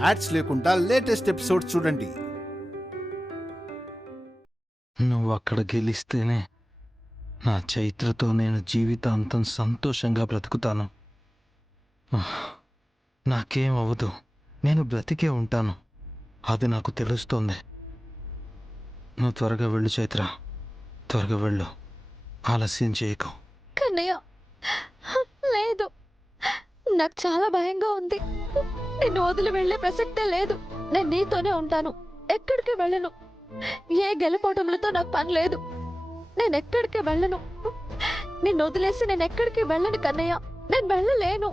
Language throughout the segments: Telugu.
యాడ్స్ లేకుండా లేటెస్ట్ ఎపిసోడ్స్ చూడండి. నువ్వు అక్కడ గెలిస్తేనే నా చైత్రతో నేను జీవితాంతం సంతోషంగా బ్రతుకుతాను. నాకేం అవ్వదు, నేను బ్రతికే ఉంటాను, అది నాకు తెలుస్తోంది. నువ్వు త్వరగా వెళ్ళు చైత్ర, త్వరగా వెళ్ళు, ఆలస్యం చేయకు. కన్నయ్య లేదు, నాకు చాలా భయంగా ఉంది. నిన్ను వదిలి వెళ్లే ప్రసక్తే లేదు. నేను నీతోనే ఉంటాను, ఎక్కడికి వెళ్ళను. ఏ గెలుపోవటంలతో నాకు పని లేదు. నేను ఎక్కడికి వెళ్ళను. నిన్ను వదిలేసి నేను ఎక్కడికి వెళ్ళను కన్నయ్య, నేను వెళ్ళలేను.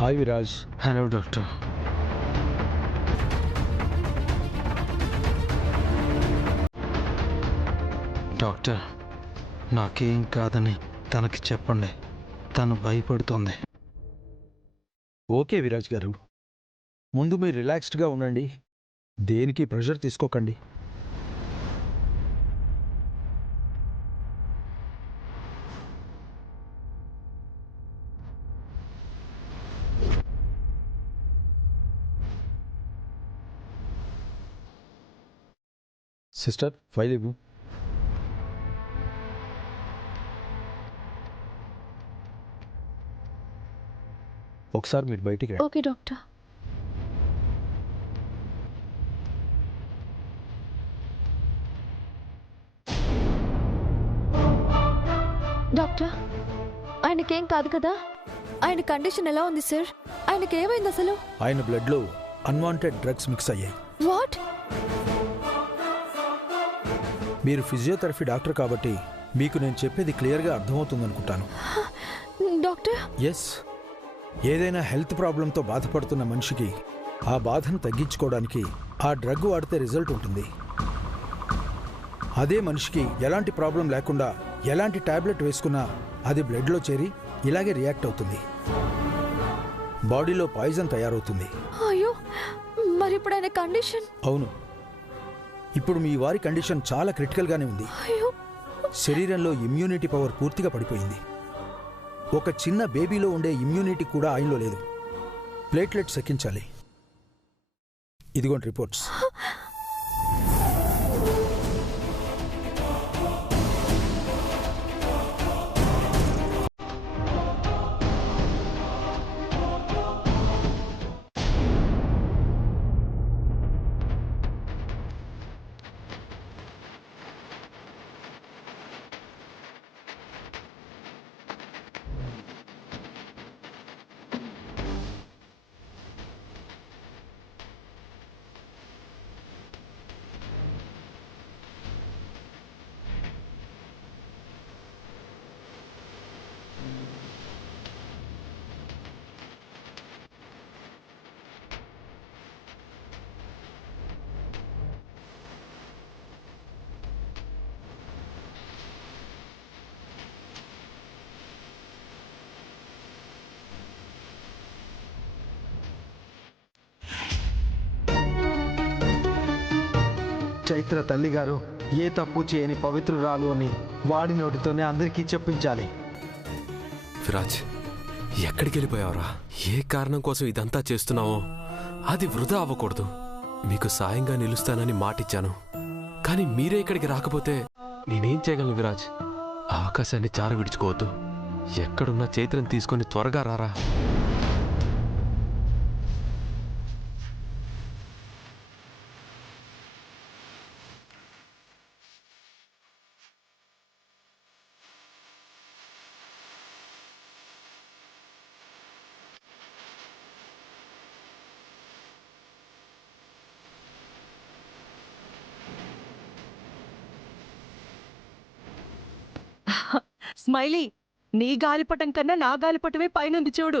Hi Viraj. Hello doctor. Doctor, నాకేం కాదని తనకి చెప్పండి, తను భయపడుతోంది. ఓకే విరాజ్ గారు, ముందు మీరు రిలాక్స్డ్గా ఉండండి, దేనికి ప్రెషర్ తీసుకోకండి. సిస్టర్, ఫైల్ ఇవ్వు. ఒకసారి మీరు బయటికి రండి. Okay doctor. డాక్టర్, ఆయనకేం కాదు కదా? ఆయన కండిషన్ ఎలా ఉంది సార్? ఆయనకి ఏమైంది అసలు? ఆయన బ్లడ్లో అన్వాంటెడ్ డ్రగ్స్ మిక్స్ అయ్యాయి. వాట్? మీరు ఫిజియోథెరపీ డాక్టర్ కాబట్టి మీకు నేను చెప్పేది క్లియర్గా అర్థమవుతుందనుకుంటాను. డాక్టర్, ఎస్, ఏదైనా హెల్త్ ప్రాబ్లంతో బాధపడుతున్న మనిషికి ఆ బాధను తగ్గించుకోవడానికి ఆ డ్రగ్ వాడితే రిజల్ట్ ఉంటుంది. అదే మనిషికి ఎలాంటి ప్రాబ్లం లేకుండా ఎలాంటి టాబ్లెట్ వేసుకున్నా అది బ్లడ్లో చేరి ఇలాగే రియాక్ట్ అవుతుంది, బాడీలో పాయిజన్ తయారవుతుంది. అయ్యో, మరి ఇప్పుడు ఆయన కండిషన్? అవును, ఇప్పుడు మీ వారి కండిషన్ చాలా క్రిటికల్గానే ఉంది. అయ్యో, శరీరంలో ఇమ్యూనిటీ పవర్ పూర్తిగా పడిపోయింది. ఒక చిన్న బేబీలో ఉండే ఇమ్యూనిటీ కూడా ఆయనలో లేదు. ప్లేట్లెట్స్ ఎక్కించాలి. ఇదిగోండి రిపోర్ట్స్. చైత్ర తల్లిగారు ఏ తప్పు చేయని పవిత్రురాలు అని వాడి నోటితోనే అందరికీ చెప్పించాలి. విరాజ్, ఎక్కడికి వెళ్ళిపోయావురా? ఏ కారణం కోసం ఇదంతా చేస్తున్నావో అది వృధా అవ్వకూడదు. మీకు సాయంగా నిలుస్తానని మాటిచ్చాను, కానీ మీరే ఇక్కడికి రాకపోతే నేనేం చేయగలను విరాజ్? అవకాశాన్ని చార విడుచుకోవద్దు. ఎక్కడున్నా చైత్రను తీసుకొని త్వరగా రారా. స్మైలీ, నీ గాలిపటం కన్నా నా గాలిపటమే పైనుంది చూడు.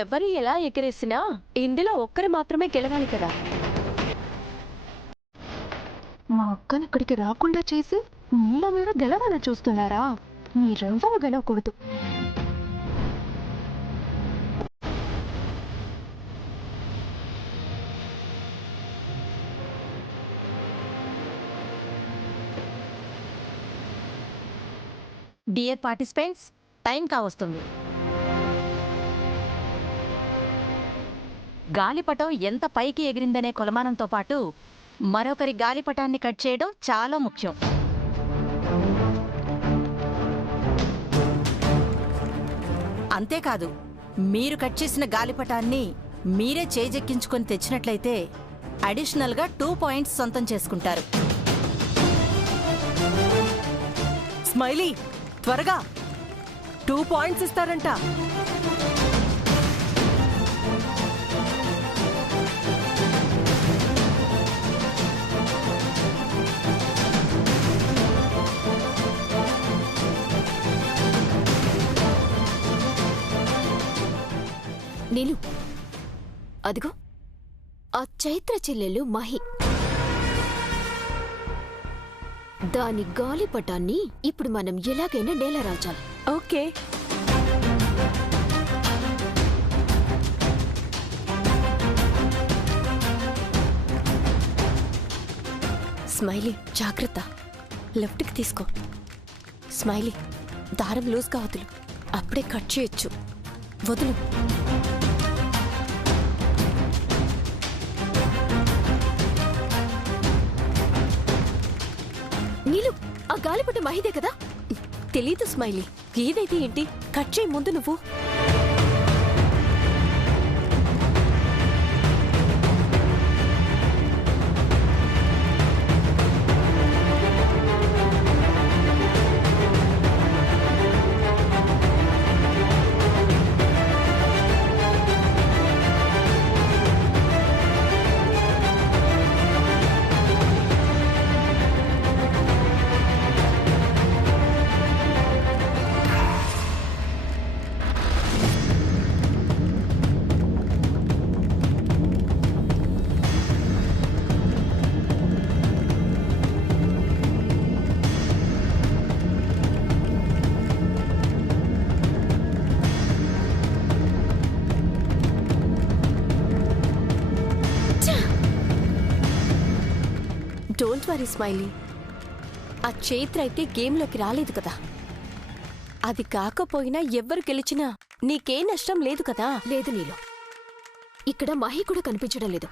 ఎవరు ఎలా ఎగిరేసినా ఇందులో ఒక్కరు మాత్రమే గెలవాలి కదా. మా అక్కను ఇక్కడికి రాకుండా చేసి మీరు గెలవాలని చూస్తున్నారా? మీరెవ్వరూ గెలవకూడదు. Dear participants, టైం కావస్తుంది. గాలిపటం ఎంత పైకి ఎగిరిందనే కొలమానంతో పాటు మరొకరి గాలిపటాన్ని కట్ చేయడం చాలా ముఖ్యం. అంతేకాదు, మీరు కట్ చేసిన గాలిపటాన్ని మీరే చేజెక్కించుకొని తెచ్చినట్లయితే అడిషనల్గా 2 పాయింట్స్ సొంతం చేసుకుంటారు. స్మైలీ, త్వరగా 2 పాయింట్స్ ఇస్తారంట. నీలు, అదిగో ఆ చైత్ర చెల్లెలు మహి. దాని గాలిపటాన్ని ఇప్పుడు మనం ఎలాగైనా నేలరాల్చాలి. ఓకే. స్మైలీ, జాగ్రత్త, లెఫ్ట్కి తీసుకో. స్మైలీ, దారం లూజ్గా వదులు, అప్పుడే కట్ చేయొచ్చు. వదులు. నీలు, ఆ గాలిపట మహిదే కదా? తెలీదు స్మైలీ. ఏదైతే ఏంటి, కట్ చేయి ముందు నువ్వు. Don't worry smiley. ఆ చైత్ర అయితే గేమ్లోకి రాలేదు కదా. అది కాకపోయినా ఎవ్వరు గెలిచినా నీకే నష్టం లేదు కదా. లేదు నీలో, ఇక్కడ మహి కూడా కనిపించడం లేదు.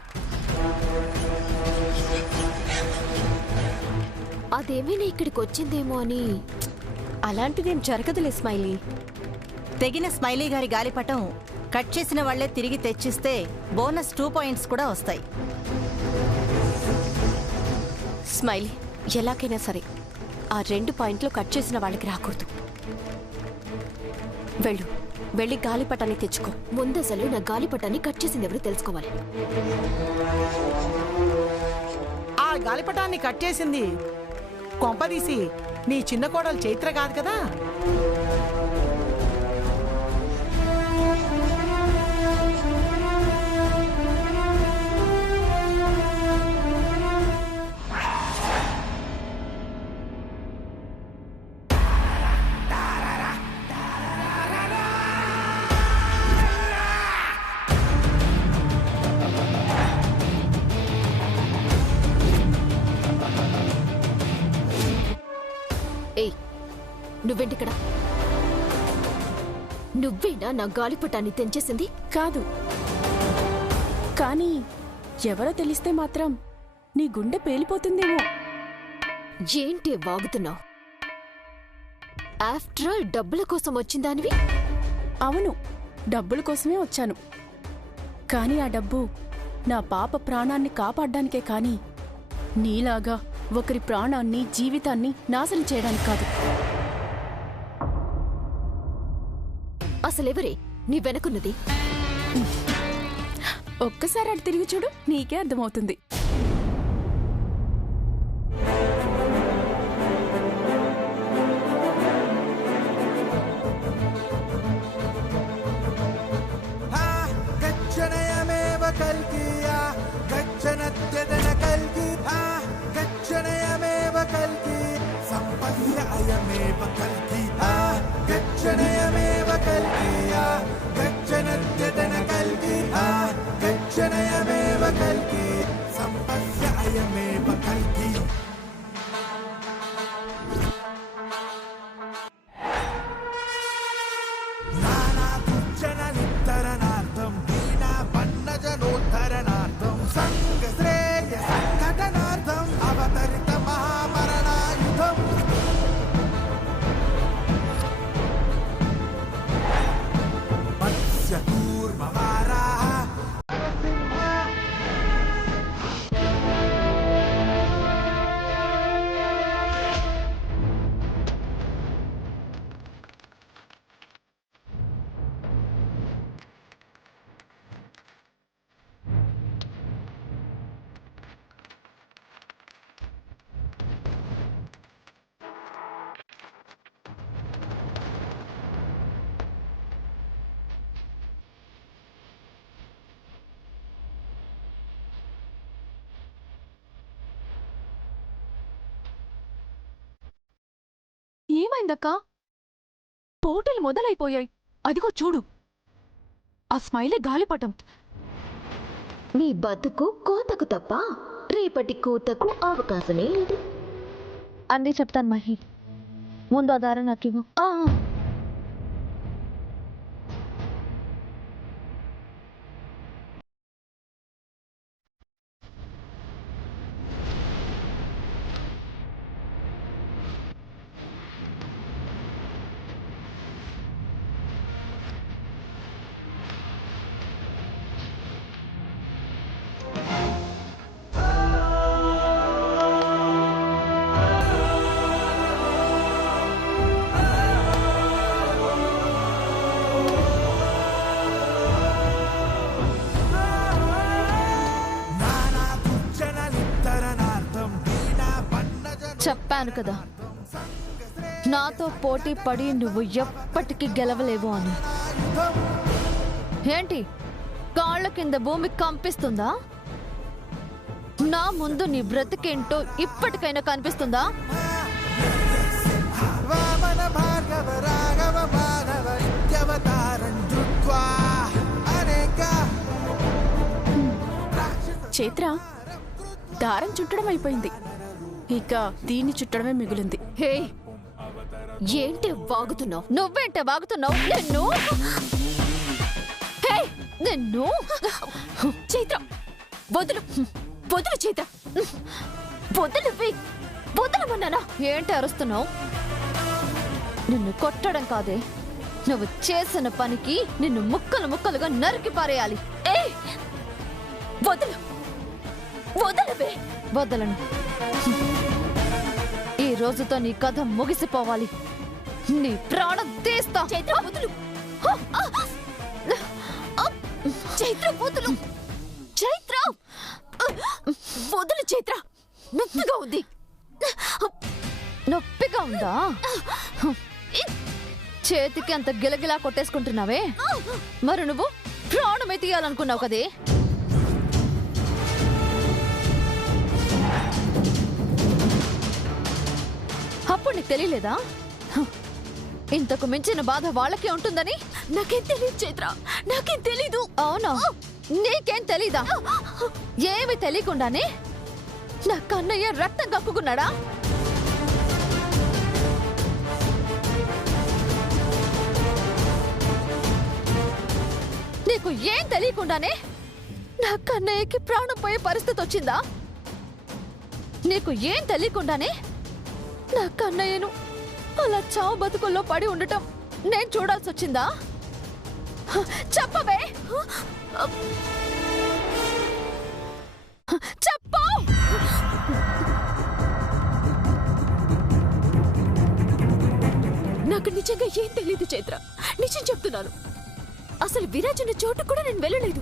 అదేమైనా ఇక్కడికి వచ్చిందేమో అని. అలాంటిదేం జరగదులే స్మైలీ. తెగిన స్మైలీ గారి గాలిపటం కట్ చేసిన వాళ్లే తిరిగి తెచ్చిస్తే బోనస్ 2 పాయింట్స్ కూడా వస్తాయి. స్మైలీ, ఎలాగైనా సరే ఆ 2 పాయింట్లు కట్ చేసిన వాళ్ళకి రాకూడదు. వెళ్ళు, వెళ్ళి గాలిపటాన్ని తెచ్చుకో. ముందసలు నా గాలిపటాన్ని కట్ చేసింది ఎవరు తెలుసుకోవాలి. ఆ గాలిపటాన్ని కట్ చేసింది కొంపదీసి నీ చిన్న కోడలు చైత్ర కాదు కదా? ఏయ్, నువ్వేంటిక్కడ? నువ్వేనా నా గాలిపటాన్ని తెంచేసింది? కాదు, కానీ ఎవరో తెలిస్తే మాత్రం నీ గుండె పేలిపోతుందేమో. ఏంటి వాగుతున్నావు? ఆఫ్టర్ ఆల్ డబ్బుల కోసం వచ్చిందానివి. అవును, డబ్బుల కోసమే వచ్చాను. కానీ ఆ డబ్బు నా పాప ప్రాణాన్ని కాపాడ్డానికే కానీ నీలాగా ఒకరి ప్రాణాన్ని, జీవితాన్ని నాశనం చేయడానికి కాదు. అసలెవరే నీ వెనకున్నది? ఒక్కసారి అటు తిరిగి చూడు, నీకే అర్థమవుతుంది. ఏమైందక్కా? పోటీలు మొదలైపోయాయి. అదిగో చూడు, ఆ స్మైలే గాలిపటం. నీ బతుకు కోతకు తప్ప రేపటి కూతకు అవకాశమే లేదు. అన్నీ చెప్తాను మహి, ముందు ఆధారం నాకు ఇవ్వు. చెప్పాను కదా, నాతో పోటీ పడి నువ్వు ఎప్పటికీ గెలవలేవు అని. ఏంటి, కాళ్ళ కింద భూమి కంపిస్తుందా? నా ముందు నీ బ్రతికేంటో ఇప్పటికైనా కనిపిస్తుందా? చైత్ర, దారం చుట్టడం అయిపోయింది, ఇక దీన్ని చుట్టడమే మిగిలింది. హే, ఏంటి వాగుతున్నావు? నువ్వేంటే వాగుతున్నావు? నిన్ను చైత్ర, వదులు వదులు చైత్ర, వదలమన్నానా? ఏంటి అరుస్తున్నావు? నిన్ను కొట్టడం కాదే, నువ్వు చేసిన పనికి నిన్ను ముక్కలు ముక్కలుగా నరికి పారేయాలి. వదలు, వదలవే. వదలను. ఈ రోజుతో నీ కథ ముగిసిపోవాలి. నీ ప్రాణం తీస్తా. చైత్ర, వదులు. చైత్ర, వదులు. చైత్ర, వదులు. చైత్ర, నొప్పిగా ఉంది. నొప్పిగా ఉందా? చేతికి అంత గిలగిలా కొట్టేసుకుంటున్నావే, మరి నువ్వు ప్రాణమే తీయాలనుకున్నావు కదే. అప్పుడు నీకు తెలియలేదా ఇంతకు మించిన బాధ వాళ్ళకే ఉంటుందని? నాకేం తెలియదు చైత్ర, నాకేం తెలీదు. అవునా, నీకేం తెలీదా? ఏమి తెలియకుండానే నా కన్నయ్య రక్తం కక్కుకున్నాడా? నీకు ఏం తెలియకుండానే నా కన్నయ్యకి ప్రాణం పోయే పరిస్థితి వచ్చిందా? నీకు ఏం తెలియకుండానే నా కన్నయ్యను అలా చావు బతుకుల్లో పడి ఉండటం నేను చూడాల్సి వచ్చిందా? చెప్పవే, చెప్పు. నాకు నిజంగా ఏం తెలీదు చైత్ర, నిజం చెప్తున్నాను. అసలు విరాజ్ ఉన్న చోటు కూడా నేను వెళ్ళలేదు.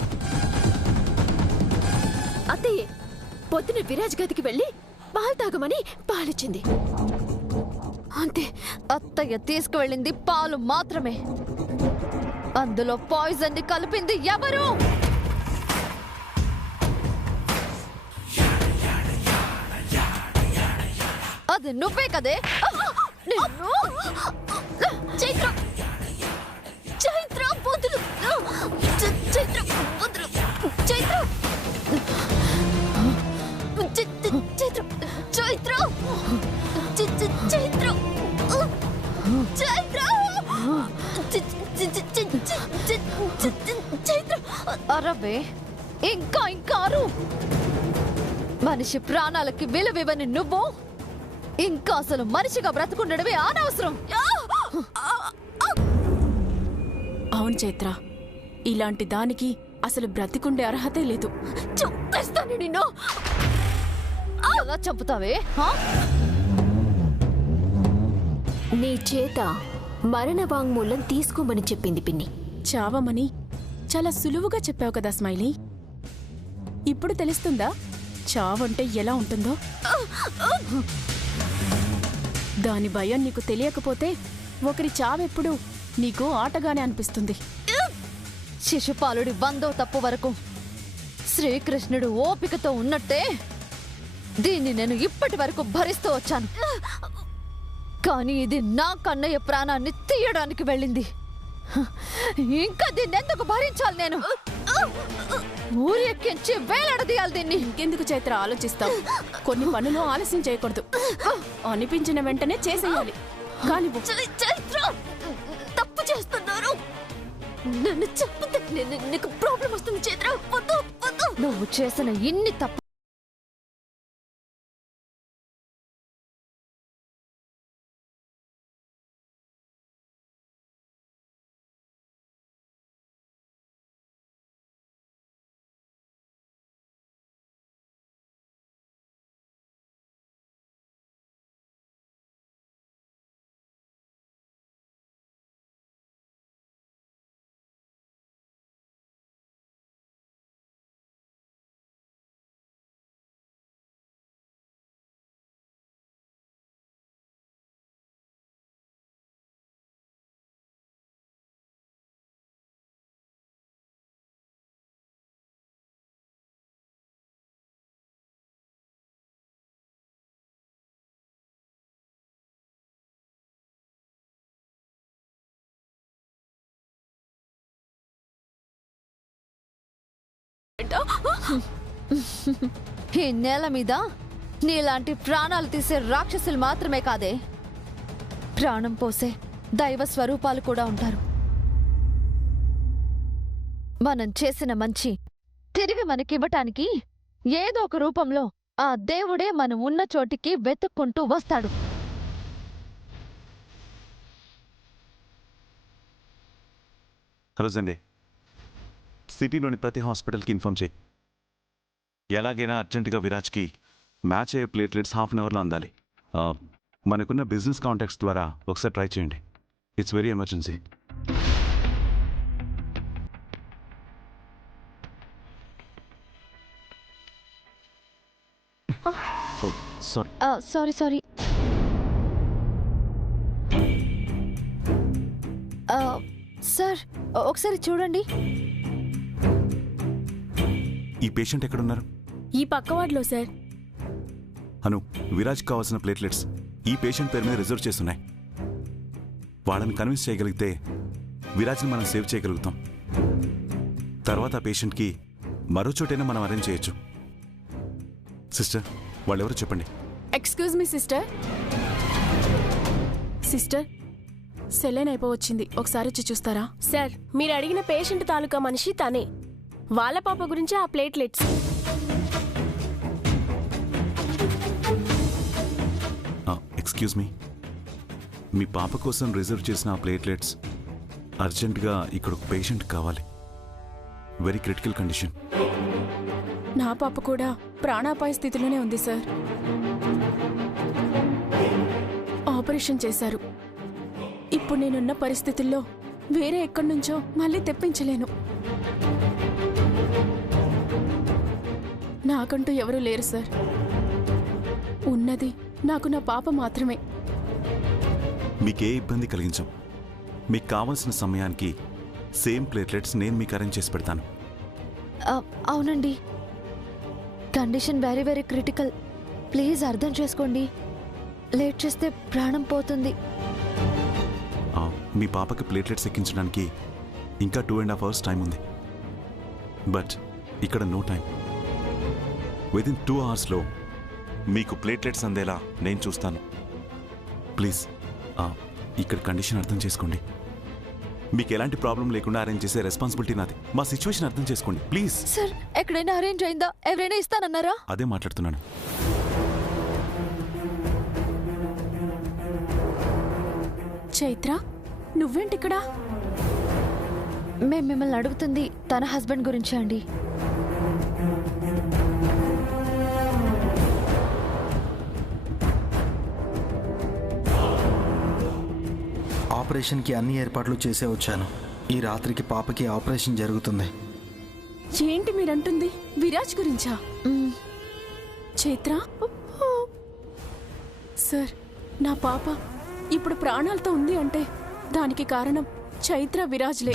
అత్తయ్యే పొద్దున విరాజ్ గదికి వెళ్ళి పాలు తాగమని పాలిచ్చింది, అంతే. అత్తయ్య తీసుకువెళ్ళింది పాలు మాత్రమే, అందులో పాయిజన్ ని కలిపింది ఎవరు? అది నువ్వే కదే. చైత్ర, చైత్ర, వదులు. చైత్ర, వదులు. చైత్ర, చైత్ర, చైత్ర, చైత్ర, చైత్ర. అరవే, ఇంకా ఇంకా అరు. మనిషి ప్రాణాలకి విలువివ్వని నువ్వు ఇంకా అసలు మనిషిగా బ్రతుకుండడమే అనవసరం. అవును చైత్ర, ఇలాంటి దానికి అసలు బ్రతికుండే అర్హతే లేదు. చంపేస్తాను నిన్ను. ఎలా చంపుతావే? నీ చేత మరణ వాంగ్మూలం తీసుకోమని చెప్పింది పిన్ని. చావమని చాలా సులువుగా చెప్పావు కదా స్మైలీ. ఇప్పుడు తెలుస్తుందా చావంటే ఎలా ఉంటుందో? దాని భయం నీకు తెలియకపోతే ఒకరి చావెప్పుడు నీకు ఆటగానే అనిపిస్తుంది. శిశుపాలుడి 100వ తప్పు వరకు శ్రీకృష్ణుడు ఓపికతో ఉన్నట్టే దీన్ని నేను ఇప్పటి వరకు భరిస్తూ వచ్చాను. కానీ ఇది నా కన్నయ్య ప్రాణాన్ని తీయడానికి వెళ్ళింది. ఇంకా దీన్ని ఎందుకు భరించాలి నేను? ఊరి ఎక్కించి వేలాడదీయాలి దీన్ని. ఇంకెందుకు చైత్ర ఆలోచిస్తావు? కొన్ని పనులు ఆలస్యం చేయకూడదు, అనిపించిన వెంటనే చేసేయాలి. కానీ చైత్ర, తప్పు చేస్తున్నారు. నన్ను చెప్తే నీకు ప్రాబ్లం వస్తుంది చైత్ర. నువ్వు చేసిన ఇన్ని తప్పు ఈ నేల మీద నీలాంటి ప్రాణాలు తీసే రాక్షసులు మాత్రమే కాదే, ప్రాణం పోసే దైవ స్వరూపాలు కూడా ఉంటారు. మనం చేసిన మంచి తిరిగి మనకివ్వటానికి ఏదో ఒక రూపంలో ఆ దేవుడే మనం ఉన్న చోటికి వెతుక్కుంటూ వస్తాడు. హలో సండే, సిటీలోని ప్రతి హాస్పిటల్కి ఇన్ఫార్మ్ చేయి. ఎలాగైనా అర్జెంటుగా విరాజ్కి మ్యాచ్ అయ్యే ప్లేట్లెట్స్ హాఫ్ అన్ అవర్లో అందాలి. మనకున్న బిజినెస్ కాంటాక్ట్స్ ద్వారా ఒకసారి ట్రై చేయండి. It's very emergency. Sorry sir, ఒకసారి చూడండి. ఈ పేషెంట్ ఎక్కడున్నారు? ఈ పక్క వార్డులో సార్. అను, విరాజ్ కావాల్సిన ప్లేట్లెట్స్ ఈ పేషెంట్ పేరు మీద రిజర్వ్ చేస్తున్నాయి. వాళ్ళని కన్విన్స్ చేయగలిగితే విరాజ్ని మనం సేవ్ చేయగలుగుతాం. తర్వాత ఆ పేషెంట్కి మరో చోటైనా మనం అరేంజ్ చేయొచ్చు. సిస్టర్, వాళ్ళెవరో చెప్పండి. Excuse me sister. Sister, saline అయిపోవచ్చింది, ఒకసారి వచ్చి చూస్తారా? సార్, మీరు అడిగిన పేషెంట్ తాలూకా మనిషి తనే. వాళ్ళ పాప గురించి ఆ ప్లేట్లెట్స్. ఎక్స్క్యూజ్ మీ, మీ పాప కోసం రిజర్వ్ చేసిన ఆ ప్లేట్లెట్స్ అర్జెంటుగా ఇక్కడ ఒక పేషెంట్ కావాలి. Very critical condition. నా పాప కూడా ప్రాణాపాయ స్థితిలోనే ఉంది సార్. ఆపరేషన్ చేశారు. ఇప్పుడు నేనున్న పరిస్థితుల్లో వేరే ఎక్కడి నుంచో మళ్ళీ తెప్పించలేను. నాకంటూ ఎవరూ లేరు సార్. ఉన్నది నాకు నా పాప మాత్రమే. మీకే ఇబ్బంది కలిగించం. మీకు కావాల్సిన సమయానికి సేమ్ ప్లేట్లెట్స్ నేను మీకు అరేంజ్ చేసి పెడతాను. అవునండి, condition very very critical. Please అర్థం చేసుకోండి. లేట్ చేస్తే ప్రాణం పోతుంది. మీ పాపకి ప్లేట్లెట్స్ ఎక్కించడానికి ఇంకా 2.5 hours టైం ఉంది. బట్ ఇక్కడ నో టైం. విదిన్ 2 hours మీకు ప్లేట్లెట్స్ అందేలా నేను చూస్తాను. ప్లీజ్ ఇక్కడ కండిషన్ అర్థం చేసుకోండి. మీకు ఎలాంటి ప్రాబ్లం లేకుండా అరేంజ్ చేసే రెస్పాన్సిబిలిటీ నాది. మా సిచ్యువేషన్ అర్థం చేసుకోండి ప్లీజ్. సార్, ఎక్కడైనా అరేంజ్ అయిందా? ఎవరైనా ఇస్తానన్నారా? అదే మాట్లాడుతున్నాను. చైత్ర, నువ్వేంటిక్కడా? మేము మిమ్మల్ని అడుగుతుంది తన హస్బెండ్ గురించి అండి. ఆపరేషన్కి అన్ని ఏర్పాట్లు చేసే వచ్చాను. ఈ రాత్రికి పాపకి ఆపరేషన్ జరుగుతుంది. ఏంటి మీరంటుంది? విరాజ్ గురించా? చైత్ర సార్, నా పాప ఇప్పుడు ప్రాణాలతో ఉంది అంటే దానికి కారణం చైత్ర, విరాజ్లే.